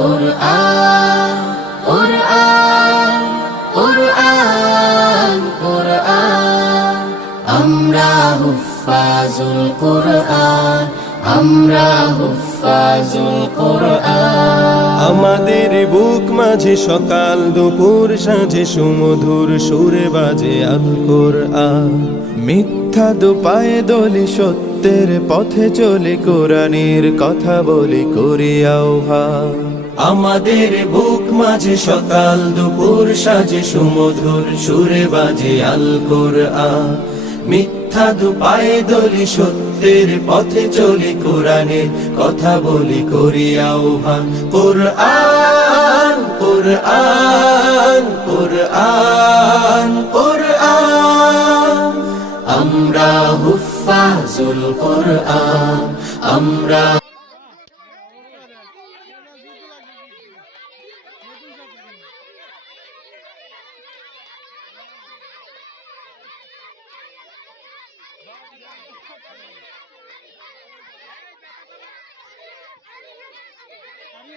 কুরআন কুরআন কুরআন কুরআন আমরা হুফাজুল কুরআন আমরা হুফাজুল কুরআন আমাদের বুক মাঝে সকাল দুপুর সাঁঝে সুমধুর সুরে বাজে আল কোরআন মিথ্যা দুপায়ে দলি সত্যের পথে চলে কোরআনের কথা বলি করি আহ্বান আমাদের বুক মাঝে সকাল দুপুর সাঁঝে সুমধুর সুরে বাজে আল কোরআন মিথ্যা দুপায়ে দলি সত্যের পথে চলি কোরআনের কথা বলি করি আহ্বান কোরআন কোরআন কোরআন কোরআন আমরা হুফাজুল কুরআন আমরা আমি